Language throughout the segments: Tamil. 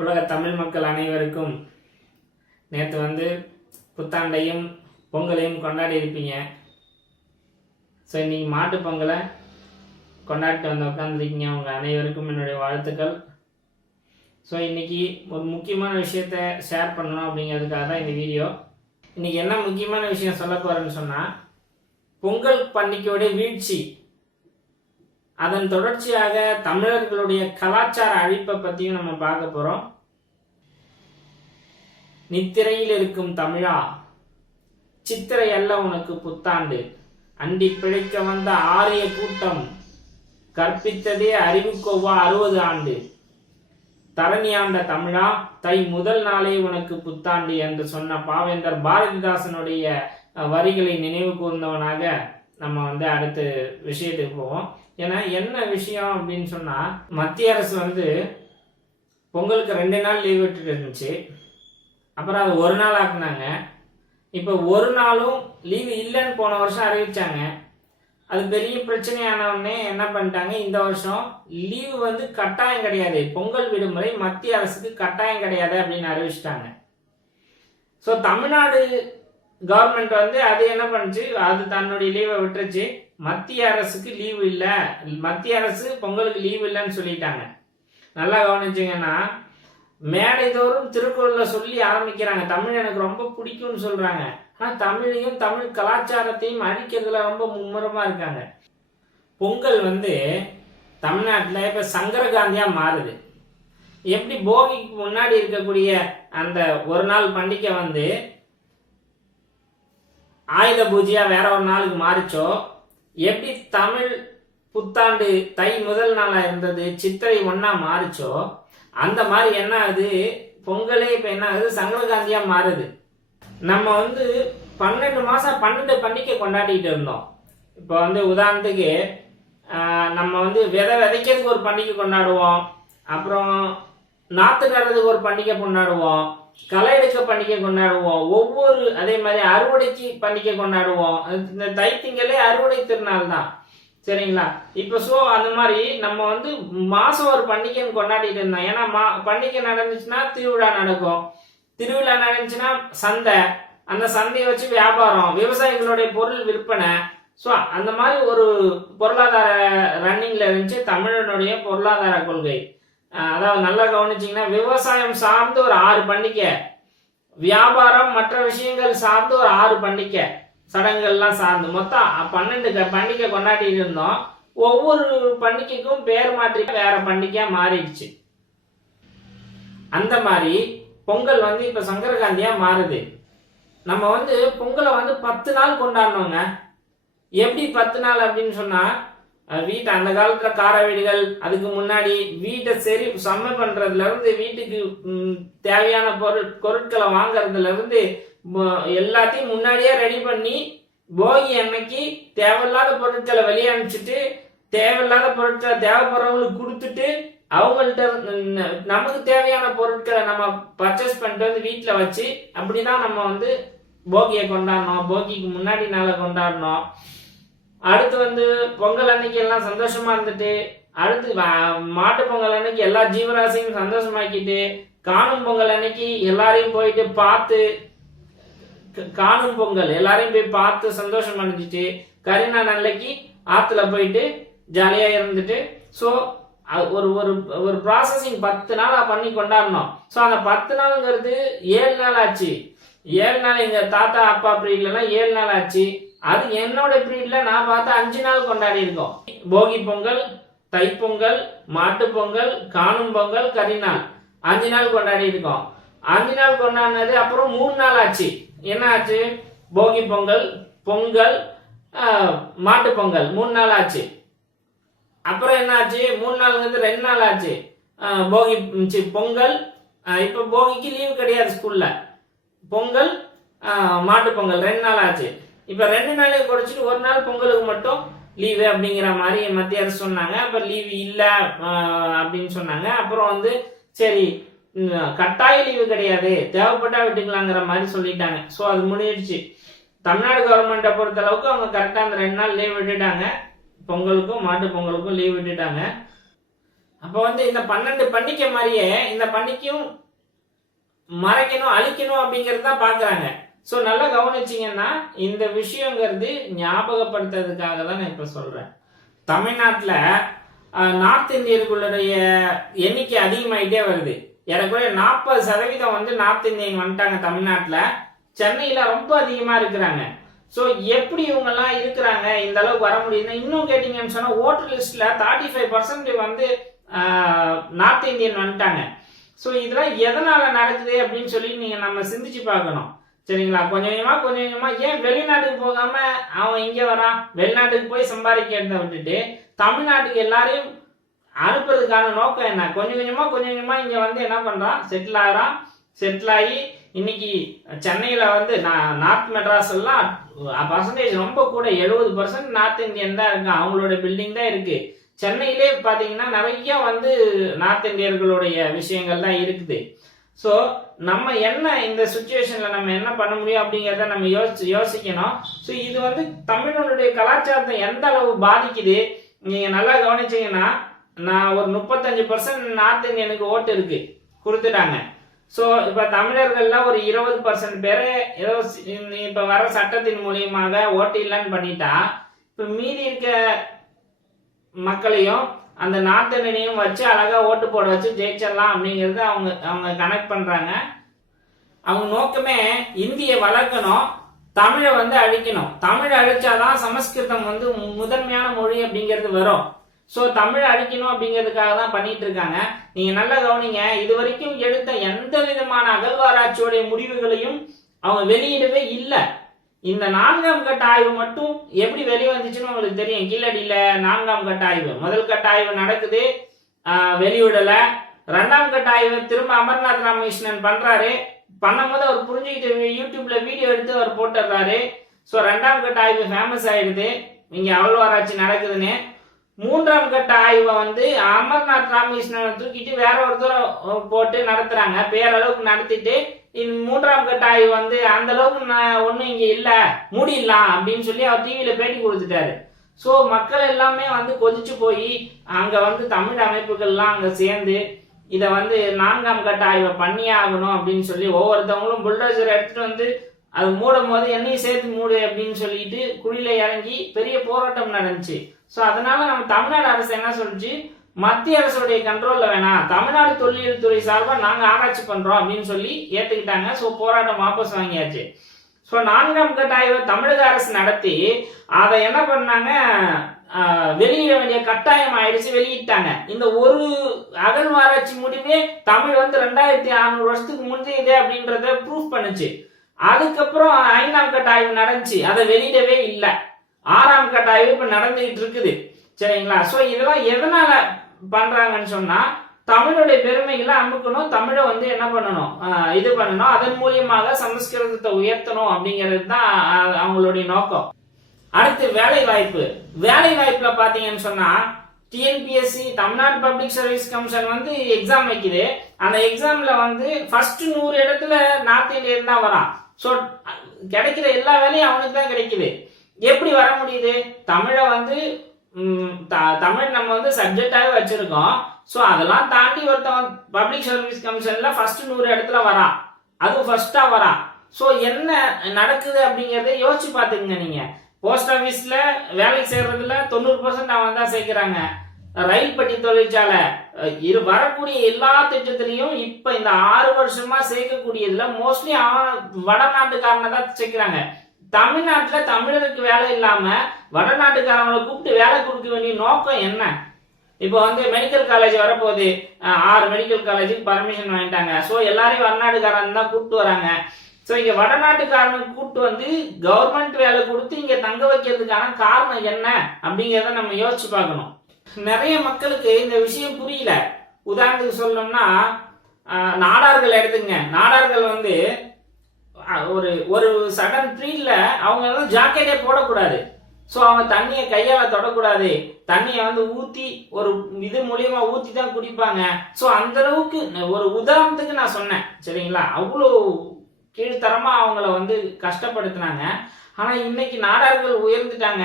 உலக தமிழ் மக்கள் அனைவருக்கும் நேற்று புத்தாண்டையும் பொங்கலையும் கொண்டாடி இருப்பீங்க. ஸோ இன்றைக்கி மாட்டு பொங்கலை கொண்டாடிட்டு உட்காந்துருக்கீங்க. அவங்க அனைவருக்கும் என்னுடைய வாழ்த்துக்கள். ஸோ இன்றைக்கி ஒரு முக்கியமான விஷயத்த ஷேர் பண்ணணும் அப்படிங்கிறதுக்காக தான் இந்த வீடியோ. இன்றைக்கி என்ன முக்கியமான விஷயம் சொல்ல போகிறேன்னு சொன்னால், பொங்கல் பண்டிகையோடைய வீழ்ச்சி, அதன் தொடர்ச்சியாக தமிழர்களுடைய கலாச்சார அழிப்பை பற்றியும் நம்ம பார்க்க போகிறோம். நித்திரையில் இருக்கும் தமிழா, சித்திரை அல்ல உனக்கு புத்தாண்டு, அண்டி பிழைக்க வந்த ஆரிய கூட்டம் கற்பித்ததே அறிவுக்கொவ்வா 60 ஆண்டு, தரணியாண்ட தமிழா தை முதல் நாளே உனக்கு புத்தாண்டு என்று சொன்ன பாவேந்தர் பாரதிதாசனுடைய வரிகளை நினைவு கூர்ந்தவனாக நம்ம அடுத்த விஷயத்துக்கு போவோம். ஏன்னா என்ன விஷயம் அப்படின்னு சொன்னா, மத்திய அரசு பொங்கலுக்கு 2 நாள் லீவ் விட்டுட்டு இருந்துச்சு. அப்புறம் அது 1 நாள் ஆக்குனாங்க. இப்போ 1 நாளும் லீவு இல்லைன்னு போன வருஷம் அறிவிச்சாங்க. அது பெரிய பிரச்சனையானவுடனே என்ன பண்ணிட்டாங்க, இந்த வருஷம் லீவு கட்டாயம் கிடையாது, பொங்கல் விடுமுறை மத்திய அரசுக்கு கட்டாயம் கிடையாது அப்படின்னு அறிவிச்சிட்டாங்க. ஸோ தமிழ்நாடு கவர்மெண்ட் அது என்ன பண்ணுச்சு, அது தன்னுடைய லீவை விட்டுருச்சு. மத்திய அரசுக்கு லீவு இல்லை, மத்திய அரசு பொங்கலுக்கு லீவு இல்லைன்னு சொல்லிட்டாங்க. நல்லா கவனிச்சிங்கன்னா, மேடை தோறும் திருக்குறளை சொல்லி ஆரம்பிக்கிறாங்க. தமிழ் எனக்கு ரொம்ப பிடிக்கும்னு சொல்றாங்க. ஆனால் தமிழையும் தமிழ் கலாச்சாரத்தையும் அழிக்கிறதுல ரொம்ப மும்முரமா இருக்காங்க. பொங்கல் தமிழ்நாட்டில் இப்போ சங்கரகாந்தியா மாறுது. எப்படி போகிக்கு முன்னாடி இருக்கக்கூடிய அந்த 1 நாள் பண்டிகை ஆயுத பூஜையா வேற ஒரு நாளுக்கு மாறிச்சோ, எப்படி தமிழ் புத்தாண்டு தை முதல் நாளா இருந்தது சித்திரை 1 மாறிச்சோ, அந்த மாதிரி என்ன ஆகுது, பொங்கலே இப்ப என்ன ஆகுது, சங்கரகாந்தியா மாறுது. நம்ம 12 மாசம் 12 பண்டிகை கொண்டாடிட்டு இருந்தோம். இப்போ உதாரணத்துக்கு நம்ம விதை விதைக்கிறதுக்கு ஒரு பண்டிகை கொண்டாடுவோம், அப்புறம் நாத்து நடுறதுக்கு ஒரு பண்டிகை கொண்டாடுவோம், களை எடுக்க பண்டிகை கொண்டாடுவோம், ஒவ்வொரு அதே மாதிரி அறுவடைக்கு பண்டிகை கொண்டாடுவோம். இந்த தைத்திங்களே அறுவடை திருநாள் தான், சரிங்களா? இப்போ அந்த மாதிரி நம்ம மாசம் ஒரு பண்டிகைன்னு கொண்டாடிட்டு இருந்தோம். ஏன்னா பண்டிகை நடந்துச்சுன்னா திருவிழா நடக்கும், திருவிழா நடந்துச்சுன்னா சந்தை, அந்த சந்தையை வச்சு வியாபாரம், விவசாயிகளுடைய பொருள் விற்பனை. ஸோ அந்த மாதிரி ஒரு பொருளாதார ரன்னிங்ல இருந்துச்சு தமிழனுடைய பொருளாதார கொள்கை. அதாவது நல்லா கவனிச்சிங்கன்னா, விவசாயம் சார்ந்து ஒரு 6 பண்டிகை, வியாபாரம் மற்ற விஷயங்கள் சார்ந்து ஒரு 6 பண்டிகை, சடங்குகள்லாம் சார்ந்து மொத்தம் 12 பண்டிகை கொண்டாடிட்டு இருந்தோம். ஒவ்வொரு பண்டிகைக்கும் பேர் மாற்றி வேற பண்டிகையா மாறிடுச்சு. அந்த மாதிரி பொங்கல் இப்ப சங்கரகாந்தியா மாறுது. நம்ம பொங்கலை 10 நாள் கொண்டாடணுங்க. எப்படி 10 நாள் அப்படின்னு சொன்னா, வீட்டை அந்த காலத்துல கார வீடுகள், அதுக்கு முன்னாடி வீட்டை சரி சமை பண்றதுல இருந்து, வீட்டுக்கு தேவையான பொருட்களை வாங்கறதுல இருந்து எல்லாத்தையும் முன்னாடியே ரெடி பண்ணி, போகி அன்னைக்கு தேவையில்லாத பொருட்களை வெளியே அனுப்பிச்சிட்டு, தேவையில்லாத பொருட்களை தேவைப்படுறவங்களுக்கு கொடுத்துட்டு, அவங்கள்ட்ட நமக்கு தேவையான பொருட்களை நம்ம பர்ச்சேஸ் பண்ணிட்டு வீட்டில் வச்சு, அப்படிதான் நம்ம போகியை கொண்டாடணும். போகிக்கு முன்னாடி நாளை கொண்டாடணும். அடுத்து பொங்கல் அன்னைக்கு எல்லாம் சந்தோஷமா இருந்துட்டு, அடுத்து மாட்டு பொங்கல் அன்னைக்கு எல்லா ஜீவராசியும் சந்தோஷமாக்கிட்டு, காணும் பொங்கல் அன்னைக்கு எல்லாரையும் போயிட்டு பார்த்து, காணும் பொங்கல் எல்லாரையும் போய் பார்த்து சந்தோஷம் அடைஞ்சிட்டு, கரிநாள் அன்னைக்கு ஆத்துல போயிட்டு ஜாலியா இருந்துட்டு, ஸோ ஒரு ஒரு ஒரு ப்ராசஸிங் 10 நாளா பண்ணி கொண்டாடணும். ஸோ அந்த 10 நாளுங்கிறது 7 நாள் ஆச்சு. 7 நாள் எங்க தாத்தா அப்பா பீரியட்லாம் 7 நாள் ஆச்சு. அது என்னோட பீரியட்ல நான் பார்த்தா 5 நாள் கொண்டாடி இருக்கோம். போகி பொங்கல், தைப்பொங்கல், மாட்டு பொங்கல், காணும் பொங்கல், கரிநாள் 5 நாள் கொண்டாடி இருக்கோம். 5 நாள் கொண்டாடினது அப்புறம் 3 நாள் ஆச்சு. என்ன ஆச்சு, போகி பொங்கல், பொங்கல், மாட்டு பொங்கல் 3 நாள் ஆச்சு. அப்புறம் என்ன ஆச்சு, 3 நாளுங்கிறது 2 நாள் ஆச்சு. போகி பொங்கல், இப்ப போகிக்கு லீவு கிடையாது ஸ்கூல்ல, பொங்கல் மாட்டு பொங்கல் 2 நாள் ஆச்சு. இப்ப 2 நாளைக்கு குறைச்சிட்டு 1 நாள் பொங்கலுக்கு மட்டும் லீவு அப்படிங்கிற மாதிரி மத்திய அரசு சொன்னாங்க. அப்ப லீவு இல்லை அப்படின்னு சொன்னாங்க. அப்புறம் சரி கட்டாய லீவு கிடையாது, தேவைப்பட்டா விட்டுக்கலாங்கிற மாதிரி சொல்லிட்டாங்க. ஸோ அது முடிஞ்சிடுச்சு. தமிழ்நாடு கவர்மெண்ட்டை பொறுத்த அளவுக்கு அவங்க கரெக்டாக அந்த 2 நாள் லீவ் விட்டுட்டாங்க. பொங்கலுக்கும் மாட்டு பொங்கலுக்கும் லீவ் விட்டுட்டாங்க. அப்போ வந்து இந்த 12 பண்டிகை மாதிரியே இந்த பண்டிகையும் மறைக்கணும் அழிக்கணும் அப்படிங்கிறது தான் பார்க்குறாங்க. ஸோ நல்லா கவனிச்சிங்கன்னா இந்த விஷயங்கிறது ஞாபகப்படுத்துறதுக்காக தான் நான் இப்போ சொல்கிறேன். தமிழ்நாட்டில் நார்த் இந்தியர்களுடைய எண்ணிக்கை அதிகமாகிட்டே வருது. ஏறக்குறைய 40% வந்து நார்த் இந்தியன் வந்துட்டாங்க தமிழ்நாட்டில். சென்னையில் ரொம்ப அதிகமாக இருக்கிறாங்க. ஸோ எப்படி இவங்கெல்லாம் இருக்கிறாங்க இந்த அளவுக்கு வர முடியுதுன்னா, இன்னும் கேட்டிங்கன்னு சொன்னால் ஓட்டர் லிஸ்ட்டில் 35% வந்து நார்த் இந்தியன் வந்துட்டாங்க. ஸோ இதெல்லாம் எதனால் நடக்குது அப்படின்னு சொல்லி நீங்கள் நம்ம சிந்திச்சு பார்க்கணும். சரிங்களா? கொஞ்சம் கொஞ்சமாக ஏன் வெளிநாட்டுக்கு போகாமல் அவன் இங்கே வரான்? வெளிநாட்டுக்கு போய் சம்பாதிக்கிறத விட்டுட்டு தமிழ்நாட்டுக்கு எல்லாரையும் அனுப்புறதுக்கான நோக்கம் என்ன? கொஞ்சம் கொஞ்சமாக இங்கே வந்து என்ன பண்ணுறான்? செட்டில் ஆகிறான். செட்டில் ஆகி இன்னைக்கு சென்னையில் வந்து நார்த் மெட்ராஸ் எல்லாம் பர்சன்டேஜ் ரொம்ப கூட 70% நார்த் இந்தியன் தான் இருக்கு. அவங்களோட பில்டிங் தான் இருக்கு. சென்னையிலே பார்த்தீங்கன்னா நிறைய வந்து நார்த் இந்தியர்களுடைய விஷயங்கள் தான் இருக்குது. ஸோ நம்ம என்ன இந்த சுச்சுவேஷனில் நம்ம என்ன பண்ண முடியும் அப்படிங்கிறத நம்ம யோசிக்கணும். ஸோ இது வந்து தமிழனுடைய கலாச்சாரத்தை எந்த அளவு பாதிக்குது நீங்கள் நல்லா கவனிச்சிங்கன்னா, நான் ஒரு 35% நார்த் இந்தியனுக்கு ஓட்டு இருக்கு கொடுத்துட்டாங்க. ஸோ இப்போ தமிழர்கள்லாம் ஒரு 20% பேரை ஏதோ இப்போ வர சட்டத்தின் மூலியமாக ஓட்டு இல்லைன்னு பண்ணிட்டா, இப்போ மீதி இருக்க மக்களையும் அந்த நார்த் இந்தியனையும் வச்சு அழகா ஓட்டு போட வச்சு ஜெயிச்சிடலாம் அப்படிங்கிறது அவங்க கனெக்ட் பண்றாங்க. அவங்க நோக்கமே இந்தியை வளர்க்கணும், தமிழை வந்து அழிக்கணும். தமிழ் அழிச்சாதான் சமஸ்கிருதம் வந்து முதன்மையான மொழி அப்படிங்கிறது வரும். ஸோ தமிழ் அழிக்கணும் அப்படிங்கிறதுக்காக தான் பண்ணிட்டு இருக்காங்க. நீங்க நல்லா கவனிங்க, இது வரைக்கும் எடுத்த எந்த விதமான அகழ்வாராய்ச்சியோடைய முடிவுகளையும் அவங்க வெளியிடவே இல்லை. இந்த 4ஆம் கட்ட ஆய்வு மட்டும் எப்படி வெளிவந்துச்சுன்னு உங்களுக்கு தெரியும். கீழடியில 4ஆம் கட்ட ஆய்வு, முதல் கட்ட ஆய்வு நடக்குது, வெளியிடல. 2ஆம் கட்ட ஆய்வு திரும்ப அமர்நாத் ராமகிருஷ்ணன் பண்றாரு. பண்ணும்போது அவர் புரிஞ்சுக்கிட்டு யூடியூப்ல வீடியோ எடுத்து அவர் போட்டுடுறாரு. ஸோ 2ஆம் கட்ட ஆய்வு ஃபேமஸ் ஆயிடுது, இங்க அகழ்வாராய்ச்சி நடக்குதுன்னு. 3ஆம் கட்ட ஆய்வை வந்து அமர்நாத் ராமகிருஷ்ணன் தூக்கிட்டு வேற ஒருத்தர் போட்டு நடத்துறாங்க. பேரளவுக்கு நடத்திட்டு 3ஆம் கட்ட ஆய்வு வந்து அந்த அளவுக்கு ஒன்றும் இங்கே இல்லை, மூடிடலாம் அப்படின்னு சொல்லி அவர் டிவியில பேட்டி கொடுத்துட்டாரு. ஸோ மக்கள் எல்லாமே வந்து கொதிச்சு போய் அங்கே வந்து தமிழ் அமைப்புகள்லாம் அங்கே சேர்ந்து இதை வந்து 4ஆம் கட்ட ஆய்வை பண்ணியே ஆகணும் அப்படின்னு சொல்லி ஒவ்வொருத்தவங்களும் புல்டோசர் எடுத்துட்டு வந்து அது மூடும் போது என்னையும் சேர்த்து மூடு அப்படின்னு சொல்லிட்டு குழியில இறங்கி பெரிய போராட்டம் நடந்துச்சு. ஸோ அதனால நம்ம தமிழ்நாடு அரசு என்ன சொல்லிச்சு, மத்திய அரசுடைய கண்ட்ரோல்ல வேணாம், தமிழ்நாடு தொல்லியல் துறை சார்பா நாங்க ஆராய்ச்சி பண்றோம் அப்படின்னு சொல்லி ஏத்துக்கிட்டாங்க. ஸோ போராட்டம் வாபஸ் வாங்கியாச்சு. ஸோ 4ஆம் கட்ட ஆய்வை தமிழக அரசு நடத்தி அதை என்ன பண்ணாங்க, வெளியிட வேண்டிய கட்டாயம் ஆயிடுச்சு, வெளியிட்டாங்க. இந்த ஒரு அகழ்வாராய்ச்சி முடிவே தமிழ் வந்து 2600 வருஷத்துக்கு முந்தையதே அப்படின்றத ப்ரூஃப் பண்ணுச்சு. அதுக்கப்புறம் 5ஆம் கட்ட ஆய்வு நடந்துச்சு, அதை வெளியிடவே இல்லை. 6ஆம் கட்ட ஆய்வு இப்ப நடந்துகிட்டு இருக்குது. சரிங்களா? ஸோ இதெல்லாம் எதனால பண்றாங்கன்னு சொன்னா, தமிழுடைய பெருமைகளை அமுக்கணும், தமிழை வந்து என்ன பண்ணணும், இது பண்ணணும், அதன் மூலியமாக சமஸ்கிருதத்தை உயர்த்தணும் அப்படிங்கிறது தான் அவங்களுடைய நோக்கம். அடுத்து வேலை வாய்ப்பு. வேலை வாய்ப்புல பாத்தீங்கன்னு சொன்னா, TNPSC Tamil Nadu public service commission வந்து எக்ஸாம் வைக்குது. அந்த எக்ஸாம்ல வந்து ஃபர்ஸ்ட் 100 இடத்துல நார்த் இந்தியன் தான் வரான். ஸோ கிடைக்கிற எல்லா வேலையும் அவனுக்கு தான் கிடைக்குது. எப்படி வர முடியுது? தமிழை வந்து தமிழ் நம்ம வந்து சப்ஜெக்டாகவே வச்சிருக்கோம். ஸோ அதெல்லாம் தாண்டி ஒருத்தவன் பப்ளிக் சர்வீஸ் கமிஷன்ல ஃபர்ஸ்ட் 100 இடத்துல வரான், அதுவும் ஃபர்ஸ்டா வரான். ஸோ என்ன நடக்குது அப்படிங்கறத யோசிச்சு பாத்துக்கங்க. நீங்க போஸ்ட் ஆபீஸ்ல வேலைக்கு சேர்றதுல 90% அவன் தான் சேர்க்கிறாங்க. ரயில் பட்டி தொழிற்சாலை வரக்கூடிய எல்லா திட்டத்திலையும் இப்ப இந்த 6 வருஷமா சேர்க்கக்கூடியதுல மோஸ்ட்லி அவன் வடநாட்டுக்காரனை தான் சேர்க்கிறாங்க. தமிழ்நாட்டுல தமிழருக்கு வேலை இல்லாம வடநாட்டுக்காரங்களை கூப்பிட்டு வேலை கொடுக்க வேண்டிய நோக்கம் என்ன? இப்போ வந்து மெடிக்கல் காலேஜ் வரப்போகுது, 6 மெடிக்கல் காலேஜுக்கு பர்மிஷன் வாங்கிட்டாங்க. ஸோ எல்லாரையும் வடநாட்டுக்காரன் தான் கூப்பிட்டு வராங்க. ஸோ இங்க வடநாட்டுக்காரனுக்கு கூப்பிட்டு வந்து கவர்மெண்ட் வேலை கொடுத்து இங்க தங்க வைக்கிறதுக்கான காரணம் என்ன அப்படிங்கிறத நம்ம யோசிச்சு பார்க்கணும். நிறைய மக்களுக்கு இந்த விஷயம் புரியல. உதாரணத்துக்கு சொல்லணும்னா, நாடார்கள் எடுத்துங்க. நாடார்கள் வந்து ஒரு ஒரு சடன் ப்ரீட்ல அவங்க வந்து ஜாக்கெட்டே போடக்கூடாது. ஸோ அவங்க தண்ணியை கையால தொடக்கூடாது, தண்ணியை வந்து ஊத்தி ஒரு இது மூலியமா ஊத்தி தான் குடிப்பாங்க. ஸோ அந்த அளவுக்கு ஒரு உதாரணத்துக்கு நான் சொன்னேன். சரிங்களா? அவ்வளோ கீழ்த்தரமா அவங்கள வந்து கஷ்டப்படுத்தினாங்க. ஆனா இன்னைக்கு நாடார்கள் உயர்ந்துட்டாங்க.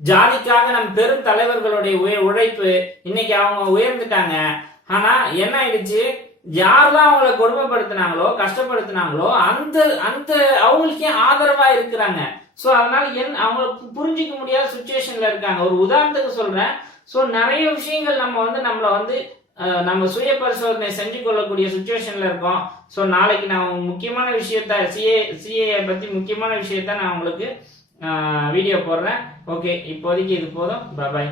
ஜாதிக்காக நம் பெரும் தலைவர்களுடைய உழைப்பு, இன்னைக்கு அவங்க உயர்ந்துட்டாங்க. ஆனா என்ன ஆயிடுச்சு, யாரெல்லாம் அவங்கள கொடுமைப்படுத்தினாங்களோ கஷ்டப்படுத்தினாங்களோ அந்த அந்த அவங்களுக்கே ஆதரவா இருக்கிறாங்க. ஸோ அதனால அவங்க புரிஞ்சிக்க முடியாத சுச்சுவேஷன்ல இருக்காங்க. ஒரு உதாரணத்துக்கு சொல்றேன். ஸோ நிறைய விஷயங்கள் நம்மளை நம்ம சுய பரிசோதனை செஞ்சு கொள்ளக்கூடிய சுச்சுவேஷன்ல இருக்கோம். ஸோ நாளைக்கு நான் முக்கியமான விஷயத்த சிஏ பத்தி முக்கியமான விஷயத்த நான் உங்களுக்கு வீடியோ போடுறேன். ஓகே, இப்போதைக்கு இது போதும். பாய்.